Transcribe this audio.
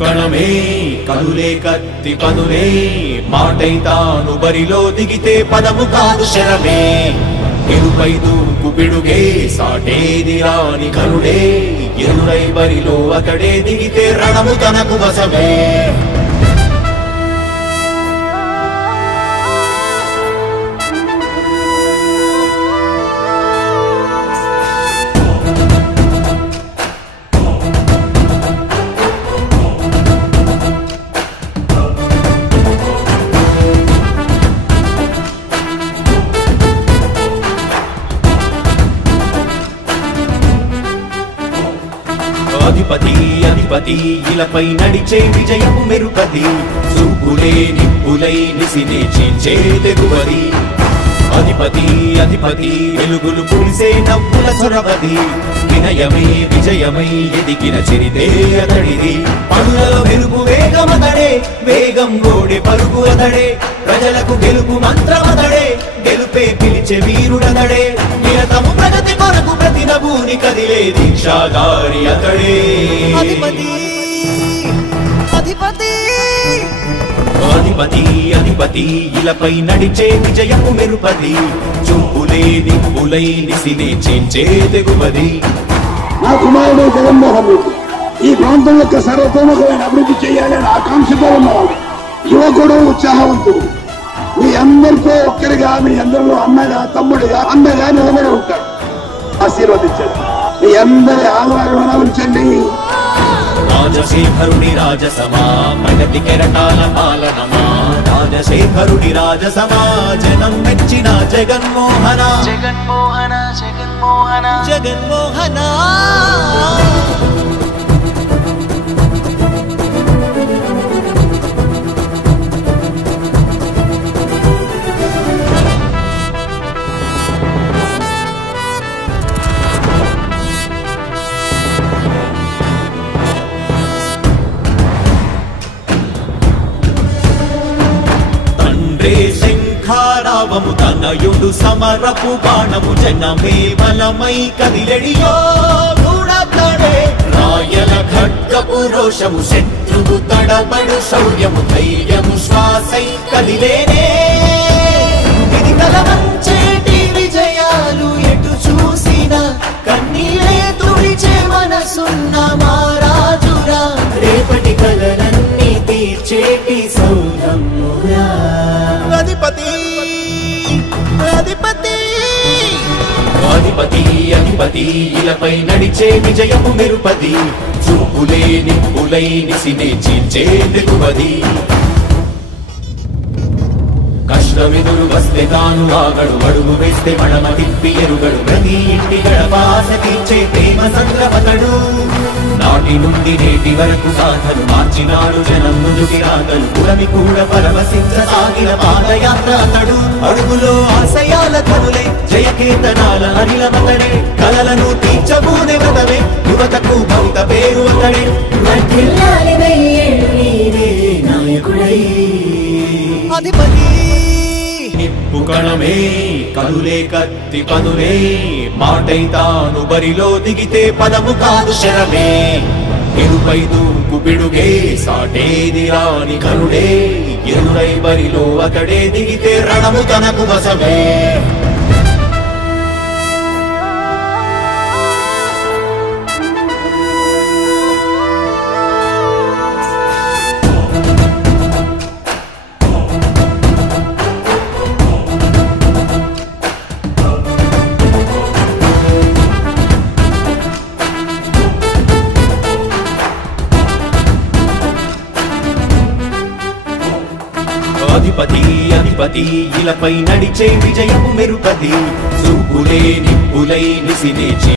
కణమే కదులే కత్తి పదులే మాటై తాను బరిలో దిగితే పదము కాదు శరమే ఎరుపై దూకు పిడుగే సాటేది రాని కరుడే ఎరుడై బరిలో అతడే దిగితే రణము తనకు వశమే అధిపతి అధిపతి ఇలపై నడిచే విజయము మెరుపది చూపులే నిప్పులై నిసినే చీల్చే తెగువది అధిపతి అధిపతి వెలుగులు పులిసే నవ్వుల చొరవది వినయమై విజయమై ఎదిగిన చిరితే అతడిది పనులలో వెలుగు వేగమతడే వేగం గోడే పరుగు అతడే ప్రజలకు గెలుపు మంత్రమతడే గెలుపే పిలిచే వీరుడతడే నిరతము ప్రగతి కొరకు ప్రతి నభూని కదిలే దీక్షాగారి అతడే అధిపతి అధిపతి అధిపతి అధిపతి ఇలపై నడిచే విజయము మెరుపది చూపులే నిప్పులై నిసినే చీల్చే తెగువది నా కుమారుడు జగన్మోహన్ రెడ్డి ఈ ప్రాంతం యొక్క సర్వతోముఖమైన అభివృద్ధి చేయాలని ఆకాంక్షతో ఉన్నవాడు యువకుడు ఉత్సాహవంతుడు మీ అందరితో ఒక్కరిగా మీ అందరిలో అన్నగా తమ్ముడిగా అన్నగా నిలబడి ఉంటాడు ఆశీర్వదించండి మీ అందరి ఆదరణ ఉంచండి రాజశేఖరుడి రాజసమా ప్రగతి కెరటాల పాలనమా రాజశేఖరుడి రాజసమా జనం మెచ్చిన జగన్మోహన జగన్మోహన జగన్మోహన జగన్మోహన శంఖారావము తనయుడు సమరపు బాణము జనమే బలమై కదిలెడియో గూడతడే రాయల ఖడ్గపు రోషము శత్రువు తడబడు శౌర్యము ధైర్యము శ్వాసై కదిలేనే ఇది కలవంచేటి విజయాలు ఎటు చూసిన కన్నీలే తుడిచే మనసున్న మారాజురా రేపటి కలలన్నీ తీర్చేటి సౌధమురా అధిపతి అధిపతి అధిపతి అధిపతి ఇలపై నడిచే విజయము మెరుపది చూపులే నిప్పులై నిసినే చీల్చే తెగువది కష్టమెదురు వస్తే తాను ఆగడు అడుగు వేస్తే మడమ తిప్పి ఎరుగడు ప్రతి ఇంటి గడపాస తీర్చే ప్రేమ సంద్రమతడు నాటి నుండి నేటి వరకు సాధలు మార్చినాడు జనం ముందుకి రాగలు పురమి కూడా పరవశించసాగిన పాదయాత్ర అతడు అడుగులో ఆశయాల కనులే జయకేతనాల అనిలమతడే కలలను తీర్చబూనే వ్రతమే యువతకు భవిత పేరు అతడే నాయకుడై అధిపతి నిప్పు కణమే కదులే కత్తి పదులే మాటై తాను బరిలో దిగితే పదము కాదు శరమే ఎరుపై దూకు పిడుగే సాటేది రాని కరుడే ఎరుడై బరిలో అతడే దిగితే రణము తనకు వశమే అధిపతి అధిపతి ఇలపై నడిచే విజయము మెరుపది చూపులే నిప్పులై నిసినే